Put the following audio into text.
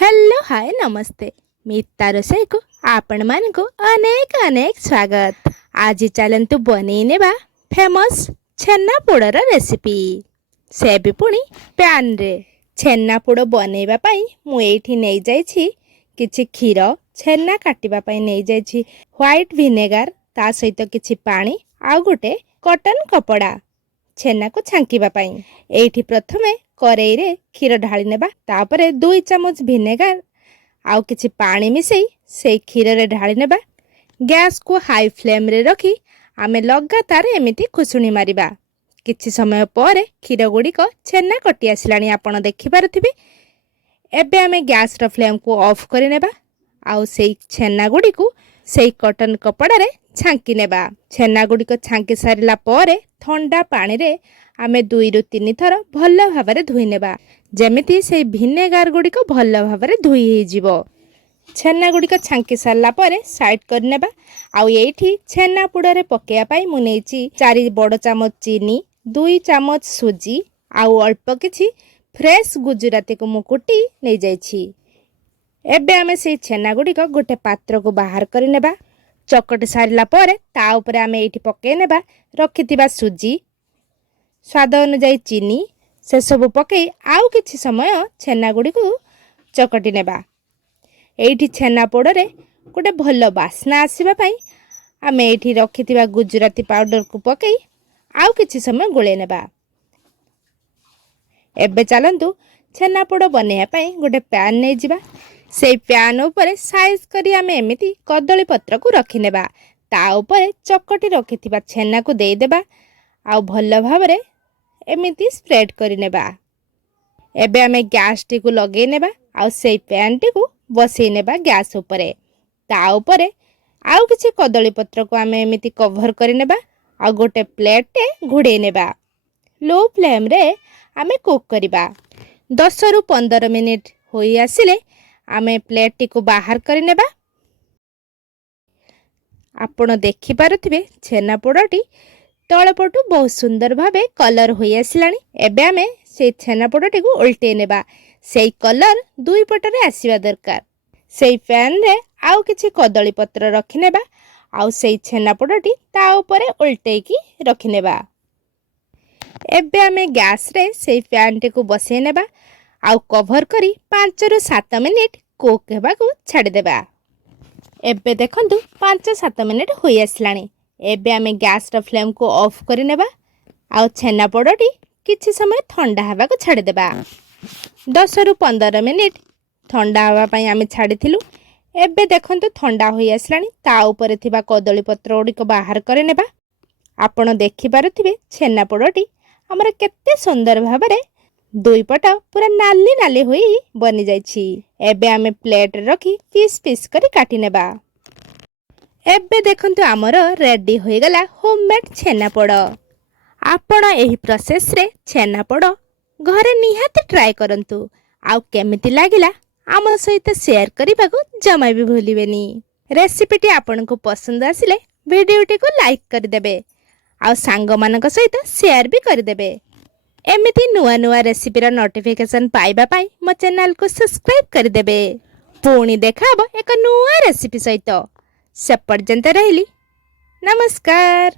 Hello hi नमस्ते मिता रोषेई को आपण मान को अनेक अनेक स्वागत। आज चलतु बनई नेबा फेमस छेनापोड़र रेसिपी से भी पुणी पैन रे। छेनापोड़ बनैबा पई मु एठी नै जाइछि किछि क्षीर छेना काटिबा पई नै जाइछि व्हाइट विनेगार ता सहित किछि पानी आ गोटे कॉटन कपड़ा छेना को छांकीबा पई। एठी प्रथमे करेई रे क्षीर ढाली नेबा तापरे 2 चम्मच विनेगार आउ किछि पानी मिसई से क्षीर रे ढाली नेबा। गैस को हाई फ्लेम रे रखी आमे लगातार एमिति खुसुणी मारिबा। किछि समय पर क्षीर गुडी को छेना कटी आसिलानी आपण देखि पारुथिबे। एबे आमे गैस रो फ्लेम को ऑफ करि नेबा आउ सेई छेना गुडी को सेई कॉटन कपड़ा रे छांकी नेबा। छेना गुडी को छांकी सारिला पर ठंडा पानी रे आमे 2 रु 3 थर भल्ला भाबरे धुई नेबा जेमिति से विनेगार गुडी को भल्ला भाबरे धुई हे जिवो। छेना गुडी को छांकी सारला पर साइड कर नेबा। आउ एठी छेना पुडरे पकेया पाई मु नेची 4 बड़ चम्मच चीनी 2 चम्मच सुजी आउ अल्प किछि फ्रेश गुजराती को मु कुटी नै जाइछि। एबे आमे से छेना गुडी को गोटे पात्र को बाहर कर नेबा। चकट सारिला पर ता ऊपर आमे एठी पके नेबा रखिथिबा सुजी स्वाद अनुसार चीनी से सब पकई आउ किछि समय छेना गुडी को चकटी नेबा। एठी छेना पोड़रे गोटे भल बास्ना आसीबा पई आमे एठी रखिथिबा गुजराती पाउडर को पकई आउ किछि समय गोळे नेबा। एबे चलंतु छेना पोड़ बनेया पई गोटे पैन नै जिबा। से पैन ऊपर साइज करी आमे एमिति कदली पत्र को रखि नेबा। ता ऊपर चकटी रखिथिबा छेना को देई देबा आउ भल भाबरे एमिति स्प्रेड करि नेबा। एबे आमे गैस टी को लगे नेबा आउ सेई पैन टी को बसई नेबा गैस ऊपर। ता ऊपर आउ किछि कदली पत्र को आमे एमिति कवर करि नेबा आउ गोटे प्लेट टे घुडे नेबा। लो फ्लेम रे आमे कुक करिबा। 10 रु 15 मिनिट होई आसिले आमे प्लेट टी को बाहर करि नेबा। आपण देखि पारुथिबे छेना पोड़टी तळपटु बहुत सुंदर भाबे कलर होई आसिलानी। एबे आमे से छेना पोड़टी को उल्टे नेबा। सेई कलर दुई पटरे आसीबा दरकार। सेई पैन रे आउ किछि कदली पत्र रखि नेबा आउ सेई छेना पोड़टी ता ऊपर उल्टे की रखि नेबा। एबे आमे गैस रे सेई पैन टी को बसई नेबा आउ कवर करी 5 रु 7 मिनिट कुक हेबा को छाडी देबा। एबे देखंतु 5-7 मिनिट होई आसिलानी। एबे आमे गैस रो फ्लेम को ऑफ करि नेबा आउ छेना पोड़टी किछि समय ठंडा हेबा को छाडी देबा। 10 रु 15 मिनिट ठंडा हेबा पई आमे छाडी थिलु। एबे देखंतु ठंडा होई आसिलानी। ता ऊपर थिबा कदली पत्र ओडी को बाहर करि नेबा। आपण देखि पारुथिबे छेना पोड़टी हमर केते सुंदर भाबरे दुई पट पूरा नाली नाली होई बनी जाइछि। एबे आमे प्लेट रखी पीस पीस करी काटी नेबा। एबे देखंतु आमर रेडी होई गला होममेड छेनापोड़। आपण एही प्रोसेस रे छेनापोड़ घरे निहाती ट्राई करंतु आउ केमिति लागिला आम सहित शेयर करबा को जमा भी भूलिबेनी। रेसिपीटी आपण को पसंद आसिले वीडियोटी को लाइक कर देबे आउ सांग मानक सहित शेयर भी कर देबे। एमिति नुआ नुआ रेसिपी रा नोटिफिकेशन पाइबा पाई मो चैनल को सब्सक्राइब कर देबे। पुणी देखाबो एक नुआ रेसिपी सहित। से पर्यंत रहिली नमस्कार।